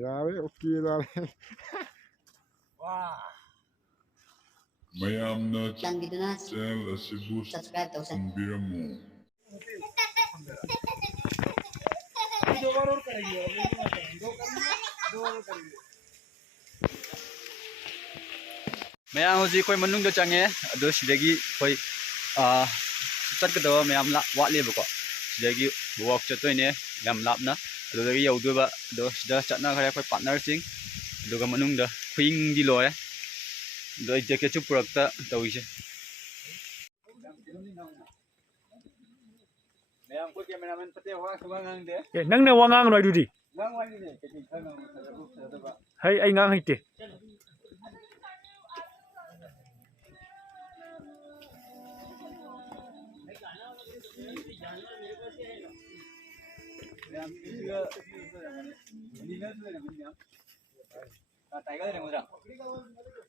ꯌꯥꯔꯦ ꯑꯣꯀꯦ ꯇꯥꯔꯦ ꯃꯌꯥꯝꯅ ꯆꯦꯅꯦꯜ ꯑꯁꯤꯕꯨ ꯊꯝꯕꯤꯔꯝꯃꯨ ꯃꯌꯥꯝ ꯍꯧꯖꯤꯛ ꯑꯩꯈꯣꯏ ꯃꯅꯨꯡꯗ ꯆꯪꯉꯦ ꯑꯗꯣ ꯁꯤꯗꯒꯤ ꯑꯩꯈꯣꯏ ꯆꯠꯀꯗꯕ ꯃꯌꯥꯝ ꯋꯥꯠꯂꯦꯕꯀꯣ ꯁꯤꯗꯒꯤ ꯋꯥꯛ ꯆꯠꯇꯣꯏꯅꯦ ꯌꯥꯝ ꯂꯥꯞꯅ ꯑꯗꯨꯗꯒꯤ ꯌꯧꯗꯣꯏꯕ ꯑꯗꯣ ꯁꯤꯗ ꯆꯠꯅꯈ꯭ꯔꯦ ꯑꯩꯈꯣꯏ ꯄꯥꯔꯠꯅꯔꯁꯤꯡ ꯑꯗꯨꯒ ꯃꯅꯨꯡꯗ ꯈꯨꯌꯤꯡꯗꯤ ꯂꯣꯏꯔꯦ ꯑꯗꯣ ꯑꯩ ꯖꯦꯀꯦꯠꯁꯨ ꯄꯨꯔꯛꯇ ꯇꯧꯔꯤꯁꯦ ꯃꯌꯥꯝ ꯑꯩꯈꯣꯏ ꯀꯦꯃꯦꯔꯥꯃꯦꯟ ꯐꯠꯇꯦ ꯋꯥ ꯁꯨꯡꯉꯥꯡ ꯉꯥꯡꯗꯦ ꯅꯪꯅ ꯋꯥ ꯉꯥꯡꯒꯅꯣ ꯑꯗꯨꯗꯤ ꯉꯥꯡ ꯋꯥꯏꯅꯦ ꯀꯩꯀꯩ ꯈꯔ ꯉꯥꯡꯕ ꯐꯖꯗꯕ ꯍꯩ ꯑꯩ ꯉꯥꯡ ꯍꯩꯇꯦ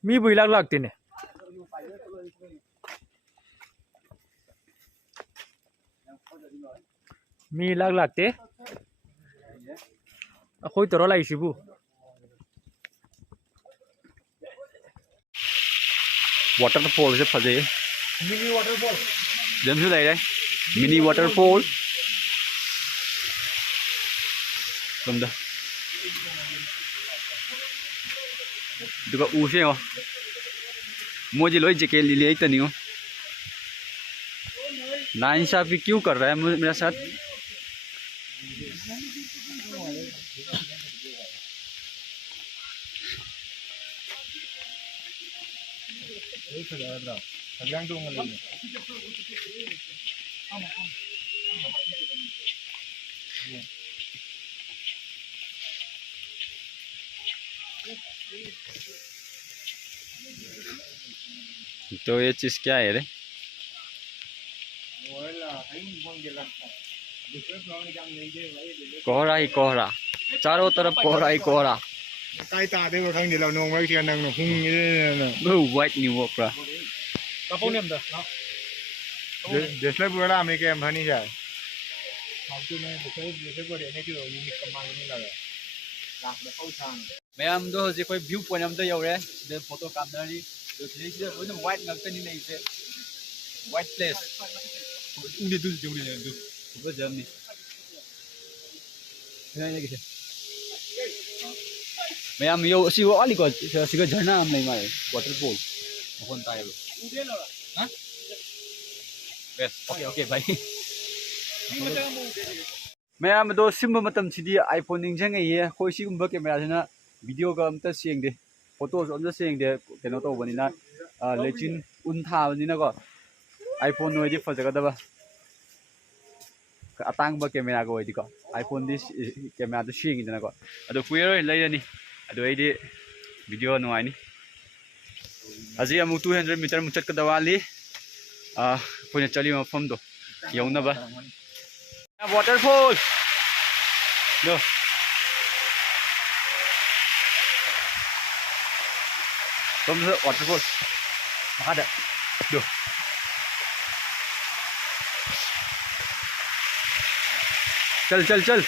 ꯃꯤꯕꯨ ꯏꯂꯥꯛ ꯂꯥꯛꯇꯦꯅꯦ ꯃꯤ ꯏꯂꯥꯛ ꯂꯥꯛꯇꯦ ꯑꯩꯈꯣꯏ ꯇꯧꯔ ꯂꯥꯛꯏꯁꯤꯕꯨ ꯋꯥꯇꯔꯐꯣꯜꯁꯦ ꯐꯖꯩ ꯃꯤꯅꯤ ꯋꯥꯇꯔꯐꯣꯜ ꯖꯝꯁꯨ ꯂꯩꯔꯦ ꯃꯤꯅꯤ ꯋꯥꯇꯔꯐꯣꯜ ꯁꯣꯝꯗ ꯑꯗꯨꯒ ꯎꯁꯦ ꯌꯦꯡꯉꯣ मोजे लोई जैकेट ले लिया तनियो नाइंसाफी क्यों कर रहा है मेरे साथ तो ये चीज क्या है रे कोहरा ही कोहरा चारों तरफ कोहरा ही कोहरा काय तादे व खंग दिला नोंग मै थिया नंग हुंग वो वाइट न्यू वॉकरा कपौ नेम दा देसले बुरा मे के भनी जाय हाउतु ने देसले बुरे ने जो यूनिक कमांग नि लगा लाख में खौ सांग मैम दो हजे कोई व्यू पॉइंट हम तो यौरे दे फोटो कैमरारी तो सिले लोइना वाइट ngakतनी नै से वाइट प्लेस उने दु जोंने दु बो जमनी नै के मैम यो सी वो अलिको सिगा झरना हम नै मारे वाटरफॉल मखन तायबो उडे ल ह बेस ओके ओके भाई मैम दो सिम मतम सिदी आईफोन निंजंग ये खोई सिगुंबा कैमरा सिना वीडियो का अमता सेंगदे फोटोस अमता सेंगदे केनो तौबनिना लेचिन उन थाबनिना को आईफोन नोइदि फजगदबा अतांगबा कैमरा को ओइदि को आईफोन दिस कैमरा तो सेंगिदना को अदो कुयरो लैरनी अदो एदि वीडियो नुआइनी अजी अमु 200 मीटर मुचत कदवाली कोइना चली मफम दो यौनबा वाटरफॉल लो तुम वाटरफॉल ada duh चल चल चल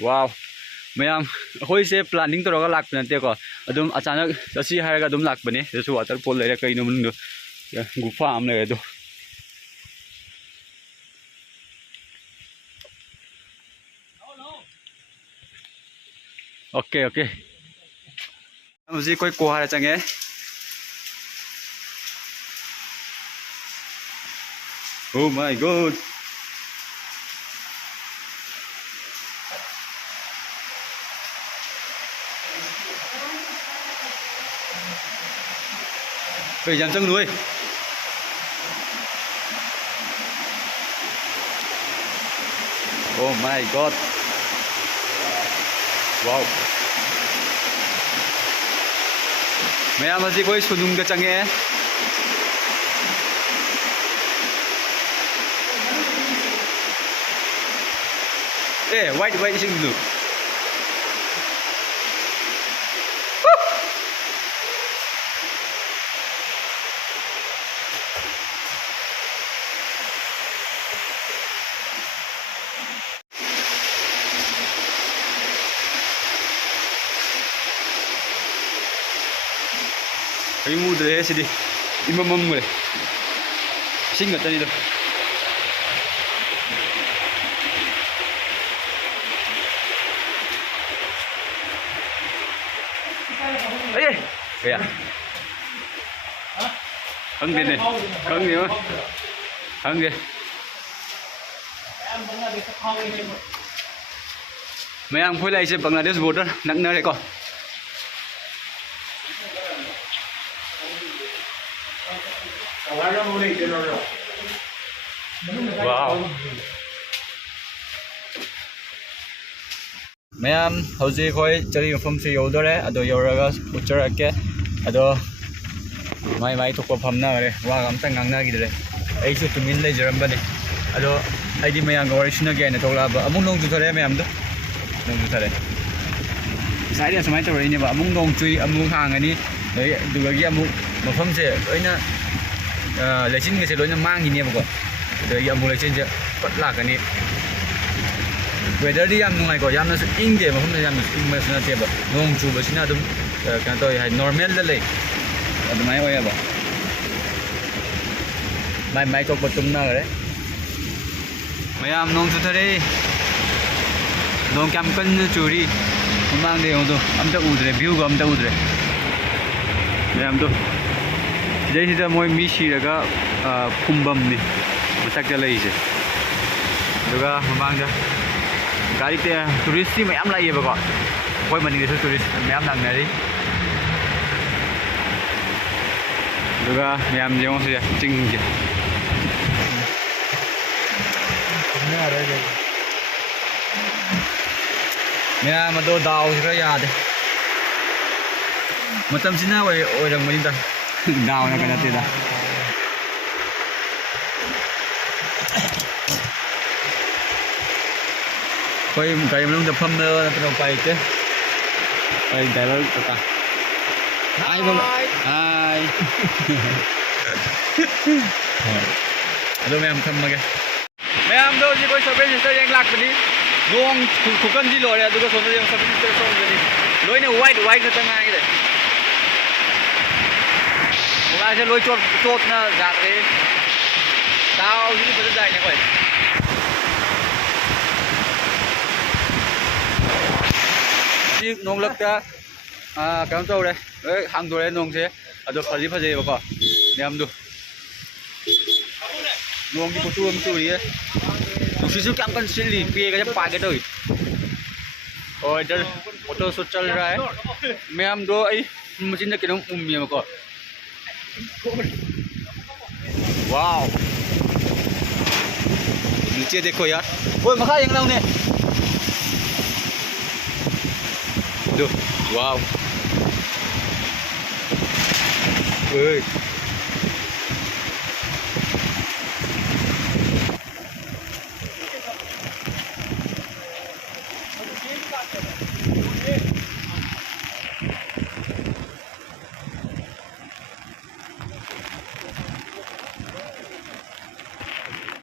वाव मैम अखोई से प्लानिंग तौरगा लाक्प नतेको अदुम अचानक चसी हारगा अदुम लाक्पने जसु वाटरफॉल लेरे कइनो मुंदु गुफा आम लेरे दो ओके ओके मुझे कोई कोहारा चंगे oh my god Bây giờ chân nuôi oh my god wow ma'am हजी कोई सुनुंग चंगे ए white white ising blue Kami mudre sidi. Imamam mo le. Singat na nito. Ay! Kaya. Hang din eh. Hang din mo. Hang din. Mayang phôi lại sẽ Bangladesh border nặng nề đấy con. Wow. Mayam hauji khoi chari phom si yodore ado yoraga ucharake ado mai thokpa phamna re wa gam ta ngangna gidre ai su tumin le jarambani ado aidi mayang ga warishna ge na thokla ba amung nong ju thare mayam do nong ju thare sai dia samai tawri ni ba amung nong chui amung hang ani dei duga gi amung mafam se loina lechin ge se loina mang ni ne ba ko dei amung lechin je pat la ka ni weather di yam nungai ko yam na ing de mafam yam ing ma sna te ba nong chu ba sina dum kan to hai normal la le adumai oya ba mai to patum na re mayam nong chu thare nong kam kan churi mang de ông to amta udre view ga amta udre mayam to dei sida moi mi shiraga kumbam ni masak da lai se duga mamang da gari te tourist ti mayam lai ba ko koi mani de tourist mayam nang na ri duga mayam jeng se ching je mayam ado dao khra ya de matam sina oi rang mani da dao na kana te da koi kai mlung da pham na ta pai te ai dai lo ta ai bom ai ado mayam tham ma ge mayam do ji koi sabe ji sa yang lak ni nong thukan ji lo re aduga sonda yang sabe ji song ni loina white ka tanga ai de ola se loi chot na ja te dao ji ba dai ne koi ji nong lak ta kam chau đây hang do re nong se ado phaji ba ko mayam do nong ji ko tu am tu ri सुशील काम कर सिली पिए का जब पाके तो और इधर photo shoot चल रहा है मैं हम दो आई मशीन ने किधर उम्मीद में को वाव नीचे देखो यार ओए मखा yang लाऊं ने दो वाव ओए